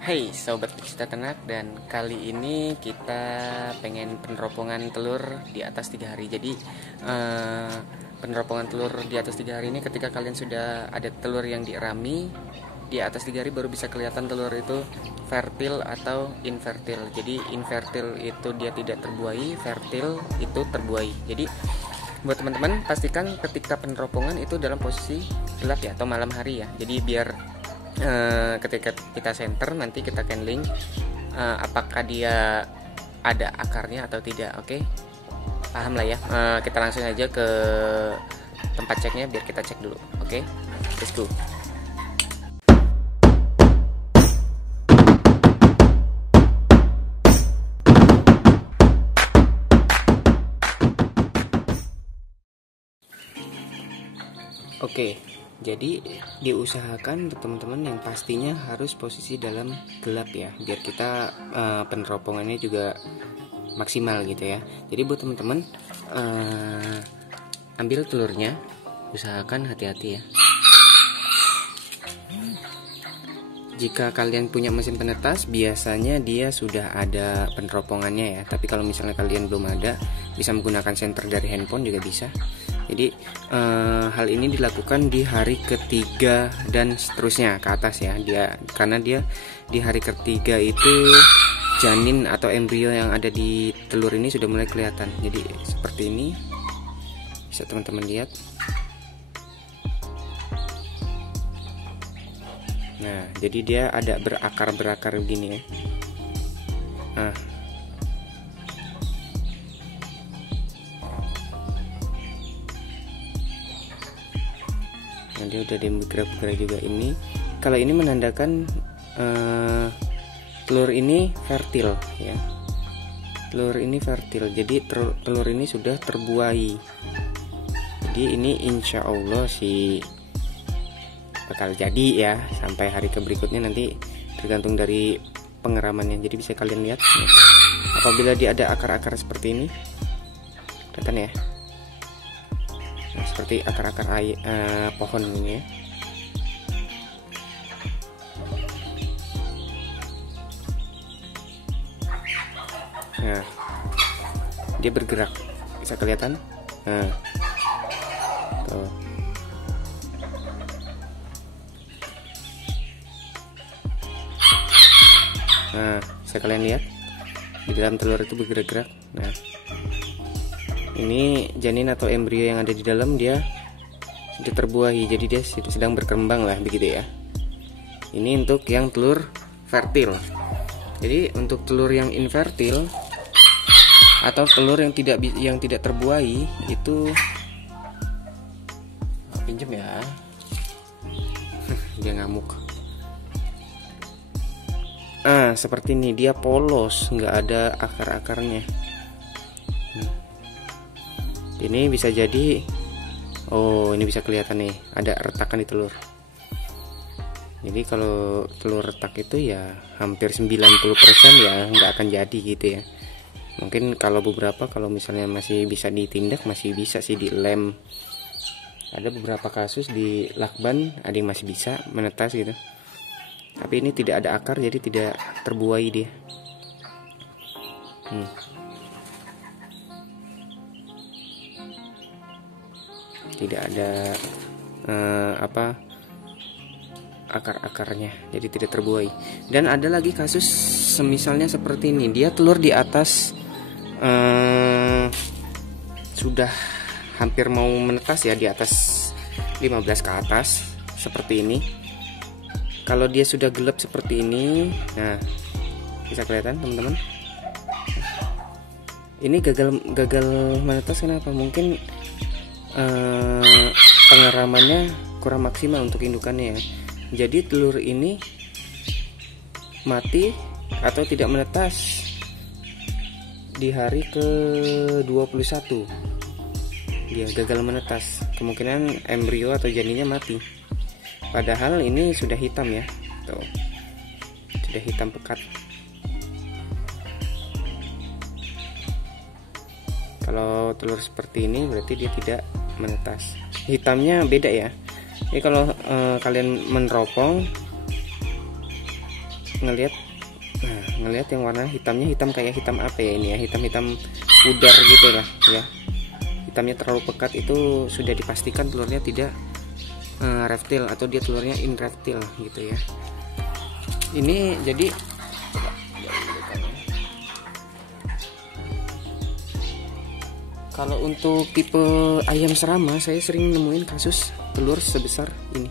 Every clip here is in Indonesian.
Hai sobat pecinta ternak, dan kali ini kita pengen peneropongan telur di atas 3 hari. Jadi peneropongan telur di atas 3 hari ini ketika kalian sudah ada telur yang dirami di atas 3 hari baru bisa kelihatan telur itu fertil atau infertil. Jadi infertil itu dia tidak terbuai, fertil itu terbuai. Jadi buat teman-teman pastikan ketika peneropongan itu dalam posisi gelap ya, atau malam hari ya. Jadi biar ketika kita center nanti kita handling apakah dia ada akarnya atau tidak. Oke, paham lah ya. Kita langsung aja ke tempat ceknya biar kita cek dulu. Oke, let's go. Oke, jadi diusahakan teman-teman yang pastinya harus posisi dalam gelap ya, biar kita peneropongannya juga maksimal gitu ya. Jadi buat teman-teman ambil telurnya, usahakan hati-hati ya. Jika kalian punya mesin penetas, biasanya dia sudah ada peneropongannya ya. Tapi kalau misalnya kalian belum ada, bisa menggunakan senter dari handphone juga bisa. Jadi hal ini dilakukan di hari ketiga dan seterusnya ke atas ya. Karena dia di hari ketiga itu janin atau embrio yang ada di telur ini sudah mulai kelihatan. Jadi seperti ini, bisa teman-teman lihat. Nah, jadi dia ada berakar-berakar begini ya. Nah, dia udah bergerak-gerak juga ini. Kalau ini menandakan telur ini fertil ya. Telur ini fertil. Jadi telur ini sudah terbuai. Jadi ini insya Allah sih bakal jadi ya, sampai hari berikutnya nanti tergantung dari pengeramannya. Jadi bisa kalian lihat ya. Apabila dia ada akar-akar seperti ini, kelihatan ya. Nah, seperti akar-akar pohon ini ya. Nah, dia bergerak, bisa kelihatan. Nah, tuh. Nah, bisa kalian lihat di dalam telur itu bergerak-gerak. Nah, ini janin atau embrio yang ada di dalam, dia sudah terbuahi, jadi dia sedang berkembang lah begitu ya. Ini untuk yang telur fertil. Jadi untuk telur yang infertil atau telur yang tidak terbuahi itu pinjam ya. Dia ngamuk. Seperti ini, dia polos, nggak ada akar-akarnya. Ini bisa jadi, oh ini bisa kelihatan nih, ada retakan di telur. Jadi kalau telur retak itu ya hampir 90% ya nggak akan jadi gitu ya. Mungkin kalau beberapa, kalau misalnya masih bisa ditindak, masih bisa sih dilem. Ada beberapa kasus di lakban ada yang masih bisa menetas gitu. Tapi ini tidak ada akar, jadi tidak terbuai dia. Tidak ada akar-akarnya, jadi tidak terbuai. Dan ada lagi kasus semisalnya seperti ini, dia telur di atas sudah hampir mau menetas ya, di atas 15 ke atas seperti ini. Kalau dia sudah gelap seperti ini, nah bisa kelihatan teman-teman. Ini gagal menetas. Kenapa? Mungkin pengeramannya kurang maksimal untuk indukannya ya. Jadi telur ini mati atau tidak menetas di hari ke-21. Dia gagal menetas, kemungkinan embrio atau janinnya mati. Padahal ini sudah hitam ya. Tuh. Sudah hitam pekat. Kalau telur seperti ini berarti dia tidak menetas. Hitamnya beda ya. Jadi kalau kalian meneropong ngelihat, nah ngelihat yang warna hitamnya, hitam kayak hitam apa ya ini ya, hitam-hitam pudar gitu lah ya, hitamnya terlalu pekat, itu sudah dipastikan telurnya tidak reptil atau dia telurnya infreptil gitu ya. Ini jadi kalau untuk tipe ayam serama saya sering nemuin kasus telur sebesar ini.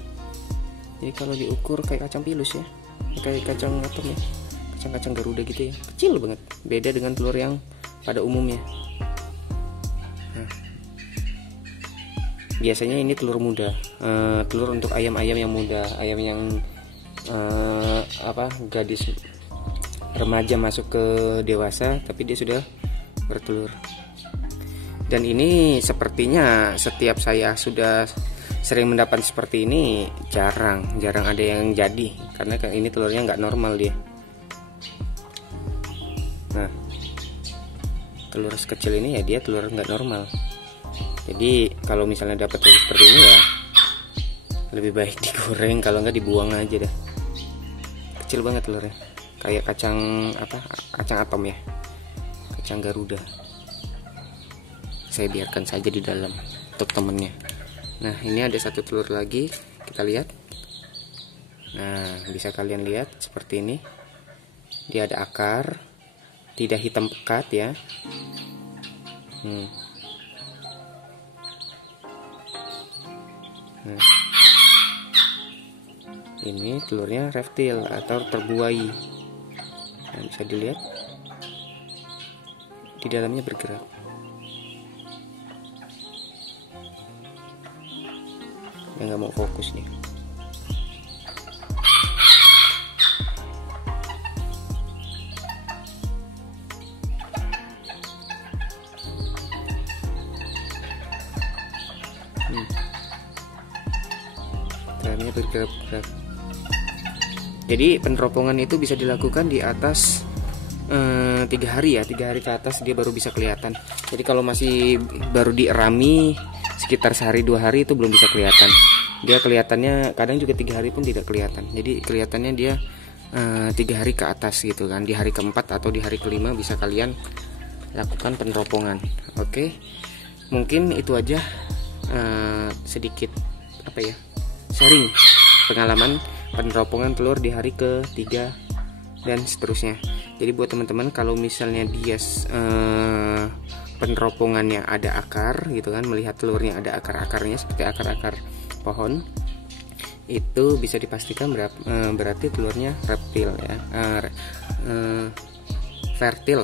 Jadi kalau diukur kayak kacang pilus ya, kayak kacang atom ya, kacang-kacang Garuda gitu ya, kecil banget, beda dengan telur yang pada umumnya. Nah, biasanya ini telur muda, telur untuk ayam-ayam yang muda, ayam yang gadis remaja masuk ke dewasa, tapi dia sudah bertelur. Dan ini sepertinya setiap saya sudah sering mendapat seperti ini, jarang ada yang jadi, karena ini telurnya nggak normal dia. Nah, telur sekecil ini ya dia telur nggak normal. Jadi kalau misalnya dapat telur seperti ini ya lebih baik digoreng, kalau nggak dibuang aja dah. Kecil banget telurnya, kayak kacang atom ya, kacang Garuda. Saya biarkan saja di dalam untuk temennya. Nah, ini ada satu telur lagi, kita lihat. Nah, bisa kalian lihat seperti ini. Dia ada akar, tidak hitam pekat ya. Nah, ini telurnya reptil atau terbuai. Nah, bisa dilihat di dalamnya bergerak. Nggak mau fokus nih. Dalamnya bergerak-gerak. Jadi peneropongan itu bisa dilakukan di atas 3 hari ya, 3 hari ke atas dia baru bisa kelihatan. Jadi kalau masih baru dierami sekitar sehari 2 hari itu belum bisa kelihatan. Dia kelihatannya kadang juga 3 hari pun tidak kelihatan. Jadi kelihatannya dia 3 hari ke atas gitu kan. Di hari keempat atau di hari kelima bisa kalian lakukan peneropongan. Oke, mungkin itu aja sedikit sharing pengalaman peneropongan telur di hari ke-3 dan seterusnya. Jadi buat teman-teman, kalau misalnya dia peneropongannya ada akar gitu kan, melihat telurnya ada akar-akarnya seperti akar-akar pohon, itu bisa dipastikan berarti telurnya reptil ya, fertil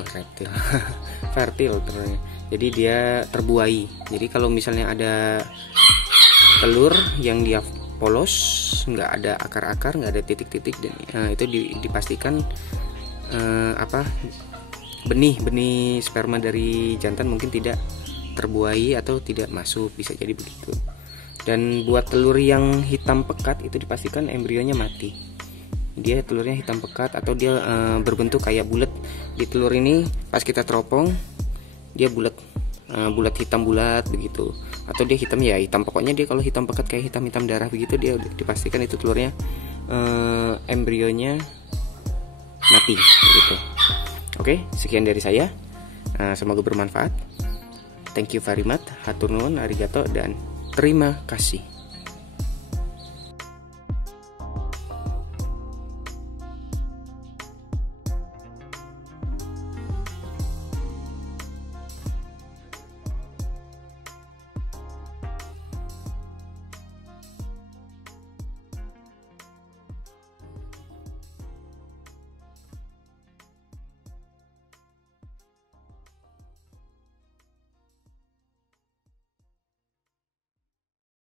telurnya. Jadi dia terbuai. Jadi kalau misalnya ada telur yang dia polos, nggak ada akar-akar, nggak ada titik-titik, dan itu dipastikan benih sperma dari jantan mungkin tidak terbuai atau tidak masuk, bisa jadi begitu. Dan buat telur yang hitam pekat itu dipastikan embrionya mati. Dia telurnya hitam pekat atau dia berbentuk kayak bulat. Di telur ini pas kita teropong dia bulat hitam bulat begitu. Atau dia hitam ya hitam, pokoknya dia kalau hitam pekat kayak hitam darah begitu, dia dipastikan itu telurnya embrionya mati begitu. Oke, sekian dari saya. Semoga bermanfaat. Thank you very much. Hatur nuhun, arigato, dan terima kasih.